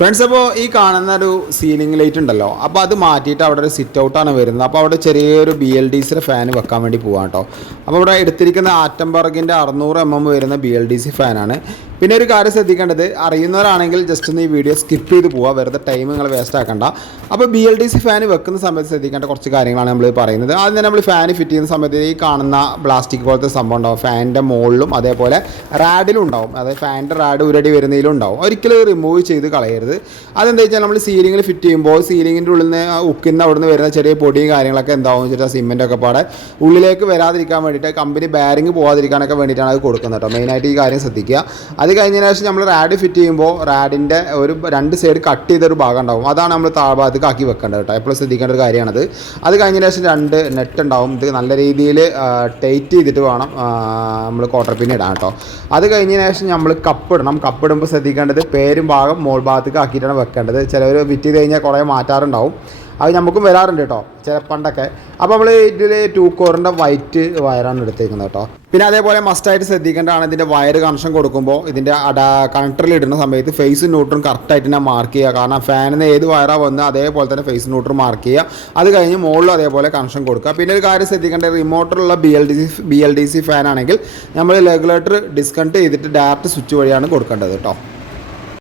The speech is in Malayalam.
ഫ്രണ്ട്സ് അപ്പോൾ ഈ കാണുന്ന ഒരു സീലിംഗ് ലൈറ്റ് ഉണ്ടല്ലോ. അപ്പോൾ അത് മാറ്റിയിട്ട് അവിടെ ഒരു സിറ്റ് ഔട്ടാണ് വരുന്നത്. അപ്പോൾ അവിടെ ചെറിയൊരു ബി എൽ ഡി സിയുടെ ഫാൻ വെക്കാൻ വേണ്ടി പോകാം കേട്ടോ അപ്പോൾ ഇവിടെ എടുത്തിരിക്കുന്ന ആറ്റംബർഗിന്റെ അറുന്നൂറ് എം എം വരുന്ന ബി എൽ ഡി സി ഫാനാണ് പിന്നെ ഒരു കാര്യം ശ്രദ്ധിക്കേണ്ടത് അറിയുന്നവരാണെങ്കിൽ ജസ്റ്റ് ഒന്ന് ഈ വീഡിയോ സ്കിപ്പ് ചെയ്ത് പോവുക വെറുതെ ടൈം നിങ്ങൾ വേസ്റ്റ് ആക്കണ്ട. അപ്പോൾ B L D C fan വെക്കുന്ന സമയത്ത് ശ്രദ്ധിക്കേണ്ട കുറച്ച് കാര്യങ്ങളാണ് നമ്മൾ പറയുന്നത്. ആദ്യം തന്നെ നമ്മൾ ഫാൻ ഫിറ്റ് ചെയ്യുന്ന സമയത്ത് ഈ കാണുന്ന പ്ലാസ്റ്റിക് പോലത്തെ സംഭവം ഉണ്ടാവും. ഫാനിന്റെ മുകളിലും അതേപോലെ റാഡിലും ഉണ്ടാവും. അതായത് ഫാനിന്റെ റാഡ് ഉരടി വരുന്നതിലും ഉണ്ടാവും. ഒരിക്കലും റിമൂവ് ചെയ്ത് കളയരുത്. അതെന്താ വെച്ചാൽ നമ്മൾ സീലിംഗിൽ ഫിറ്റ് ചെയ്യുമ്പോൾ സീലിങ്ങിന്റെ ഉള്ളിൽ നിന്ന് ഉക്കിന്ന് അവിടെ നിന്ന് വരുന്ന ചെറിയ പൊടിയും കാര്യങ്ങളൊക്കെ എന്താവും വെച്ചിട്ട് സിമെന്റ് ഒക്കെ പാടെ ഉള്ളിലേക്ക് വരാതിരിക്കാൻ വേണ്ടിയിട്ട് കമ്പനി ബാരിങ് പോകാതിരിക്കാനൊക്കെ വേണ്ടിയിട്ടാണ് അത് കൊടുക്കുന്നത് കേട്ടോ. മെയിനായിട്ട് ഈ കാര്യം ശ്രദ്ധിക്കുക. അത് കഴിഞ്ഞതിന് ശേഷം നമ്മൾ റാഡ് ഫിറ്റ് ചെയ്യുമ്പോൾ റാഡിന്റെ ഒരു രണ്ട് സൈഡ് കട്ട് ചെയ്തൊരു ഭാഗം ഉണ്ടാവും. അതാണ് നമ്മൾ താഴ്ഭാഗത്തേക്ക് ആക്കി വെക്കേണ്ടത് കേട്ടോ. എപ്പോഴും ശ്രദ്ധിക്കേണ്ട ഒരു കാര്യമാണത്. അത് കഴിഞ്ഞതിന് ശേഷം രണ്ട് നെറ്റ് ഉണ്ടാവും. ഇത് നല്ല രീതിയിൽ ടൈറ്റ് ചെയ്തിട്ട് വേണം നമ്മൾ കോട്ടർ പിന്നെ ഇടാൻ കേട്ടോ. അത് കഴിഞ്ഞതിന് ശേഷം നമ്മൾ കപ്പ് ഇടണം. കപ്പ് ഇടുമ്പോൾ ശ്രദ്ധിക്കേണ്ടത് പേരും ഭാഗം മോൾ ഭാഗത്തേക്ക് ആക്കിയിട്ടാണ് വെക്കേണ്ടത്. ചിലവർ വിറ്റ് ചെയ്ത് കഴിഞ്ഞാൽ കുറേ മാറ്റാറുണ്ടാവും. അത് നമുക്കും വരാറുണ്ട് കേട്ടോ ചില പണ്ടൊക്കെ. അപ്പോൾ നമ്മൾ ഇതിൽ ടൂ കോറിന്റെ വൈറ്റ് വയറാണ് എടുത്തേക്കുന്നത് കേട്ടോ. പിന്നെ അതേപോലെ മസ്റ്റായിട്ട് ശ്രദ്ധിക്കേണ്ടതാണ് ഇതിന്റെ വയർ കണക്ഷൻ കൊടുക്കുമ്പോൾ ഇതിന്റെ അട കണക്ടറിൽ ഇടുന്ന സമയത്ത് ഫേസ് ന്യൂട്രും കറക്റ്റായിട്ട് തന്നെ മാർക്ക് ചെയ്യുക. കാരണം ഫാനിന് ഏത് വയറാണ് വന്ന് അതേപോലെ തന്നെ ഫേസ് ന്യൂട്രും മാർക്ക് ചെയ്യുക. അത് കഴിഞ്ഞ് മുകളിലും അതേപോലെ കണക്ഷൻ കൊടുക്കുക. പിന്നെ ഒരു കാര്യം ശ്രദ്ധിക്കേണ്ടത് റിമോട്ടറുള്ള B L D C B L D C ഫാനാണെങ്കിൽ നമ്മൾ റെഗുലേറ്റർ ഡിസ്കണക്ട് ചെയ്തിട്ട് ഡയറക്റ്റ് സ്വിച്ച് വഴിയാണ് കൊടുക്കേണ്ടത് കേട്ടോ.